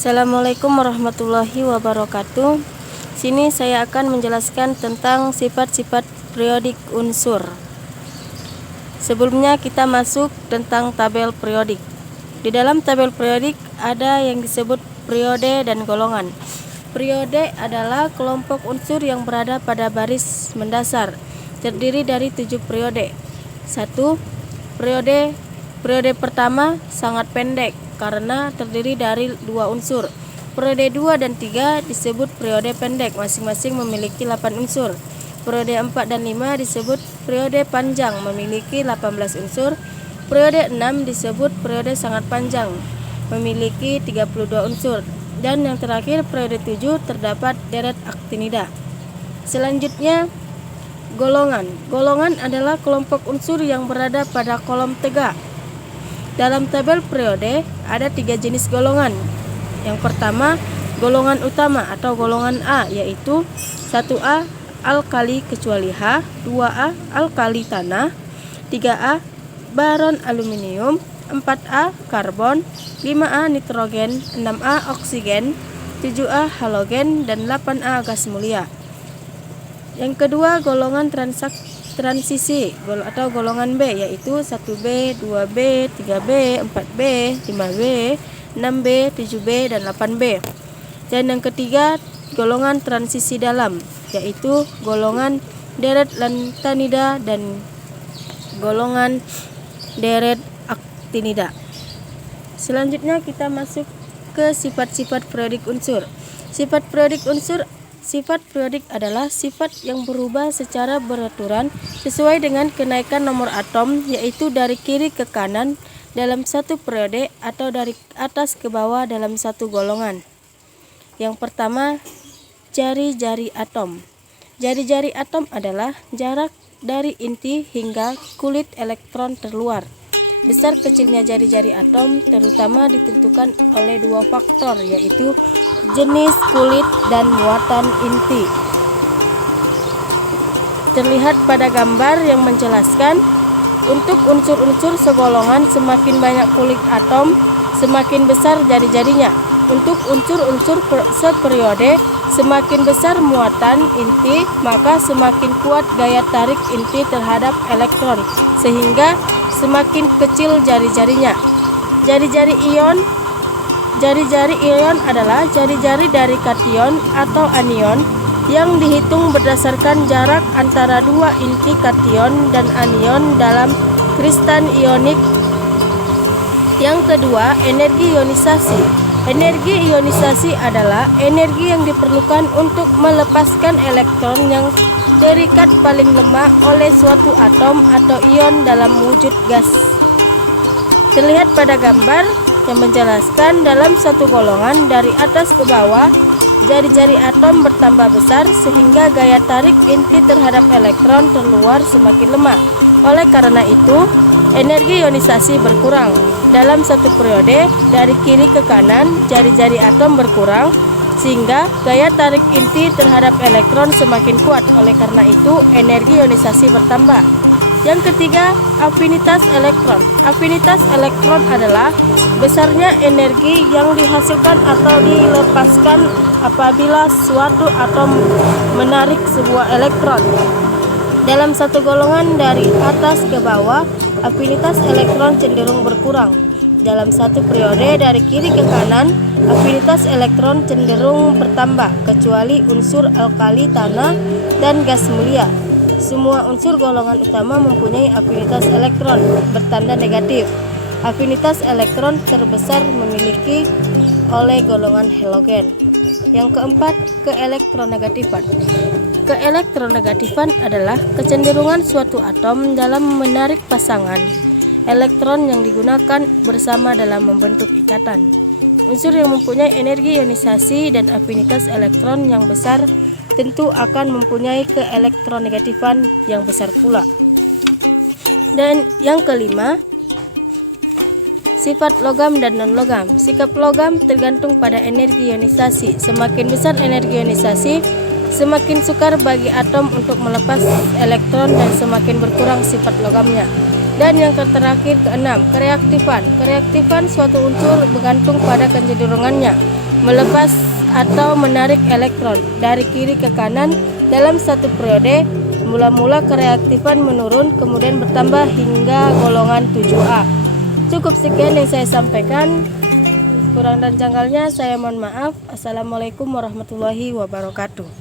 Assalamualaikum warahmatullahi wabarakatuh. Sini saya akan menjelaskan tentang sifat-sifat periodik unsur. Sebelumnya kita masuk tentang tabel periodik. Di dalam tabel periodik ada yang disebut periode dan golongan. Periode adalah kelompok unsur yang berada pada baris mendasar, terdiri dari 7 periode. 1. Periode pertama sangat pendek karena terdiri dari 2 unsur. Periode 2 dan 3 disebut periode pendek, masing-masing memiliki 8 unsur. Periode 4 dan 5 disebut periode panjang, memiliki 18 unsur. Periode 6 disebut periode sangat panjang, memiliki 32 unsur. Dan yang terakhir periode 7 terdapat deret aktinida. Selanjutnya golongan. Golongan adalah kelompok unsur yang berada pada kolom tegak. Dalam tabel periode ada 3 jenis golongan. Yang pertama, golongan utama atau golongan A, yaitu 1A alkali kecuali H, 2A alkali tanah, 3A baron aluminium, 4A karbon, 5A nitrogen, 6A oksigen, 7A halogen, dan 8A gas mulia. Yang kedua, golongan transisi atau golongan B, yaitu 1B, 2B, 3B, 4B, 5B, 6B, 7B, dan 8B. Dan yang ketiga, golongan transisi dalam, yaitu golongan deret lantanida dan golongan deret aktinida. Selanjutnya kita masuk ke sifat-sifat periodik unsur. Sifat periodik adalah sifat yang berubah secara beraturan sesuai dengan kenaikan nomor atom, yaitu dari kiri ke kanan dalam satu periode atau dari atas ke bawah dalam satu golongan. Yang pertama, jari-jari atom. Jari-jari atom adalah jarak dari inti hingga kulit elektron terluar. Besar kecilnya jari-jari atom terutama ditentukan oleh 2 faktor, yaitu jenis kulit dan muatan inti. Terlihat pada gambar yang menjelaskan, untuk unsur-unsur segolongan semakin banyak kulit atom, semakin besar jari-jarinya. Untuk unsur-unsur seperiode, semakin besar muatan inti, maka semakin kuat gaya tarik inti terhadap elektron, sehingga semakin kecil jari-jarinya. Jari-jari ion adalah jari-jari dari kation atau anion yang dihitung berdasarkan jarak antara 2 inti kation dan anion dalam kristal ionik. Yang kedua, energi ionisasi. Energi ionisasi adalah energi yang diperlukan untuk melepaskan elektron yang terikat paling lemah oleh suatu atom atau ion dalam wujud gas. Terlihat pada gambar yang menjelaskan, dalam satu golongan dari atas ke bawah, jari-jari atom bertambah besar sehingga gaya tarik inti terhadap elektron terluar semakin lemah. Oleh karena itu, energi ionisasi berkurang. Dalam satu periode, dari kiri ke kanan, jari-jari atom berkurang sehingga gaya tarik inti terhadap elektron semakin kuat. Oleh karena itu, energi ionisasi bertambah. Yang ketiga, afinitas elektron. Afinitas elektron adalah besarnya energi yang dihasilkan atau dilepaskan apabila suatu atom menarik sebuah elektron. Dalam satu golongan dari atas ke bawah, afinitas elektron cenderung berkurang. Dalam satu periode dari kiri ke kanan, afinitas elektron cenderung bertambah, kecuali unsur alkali tanah dan gas mulia. Semua unsur golongan utama mempunyai afinitas elektron bertanda negatif. Afinitas elektron terbesar memiliki oleh golongan halogen. Yang keempat, keelektronegatifan. Keelektronegatifan adalah kecenderungan suatu atom dalam menarik pasangan elektron yang digunakan bersama dalam membentuk ikatan. Unsur yang mempunyai energi ionisasi dan afinitas elektron yang besar tentu akan mempunyai keelektronegatifan yang besar pula. Dan yang kelima, sifat logam dan non-logam. Sikap logam tergantung pada energi ionisasi. Semakin besar energi ionisasi, semakin sukar bagi atom untuk melepas elektron dan semakin berkurang sifat logamnya. Dan yang terakhir, keenam, kereaktifan. Kereaktifan suatu unsur bergantung pada kecenderungannya. melepas atau menarik elektron dari kiri ke kanan dalam satu periode. Mula-mula kereaktifan menurun, kemudian bertambah hingga golongan 7A. Cukup sekian yang saya sampaikan. Kurang dan janggalnya saya mohon maaf. Assalamualaikum warahmatullahi wabarakatuh.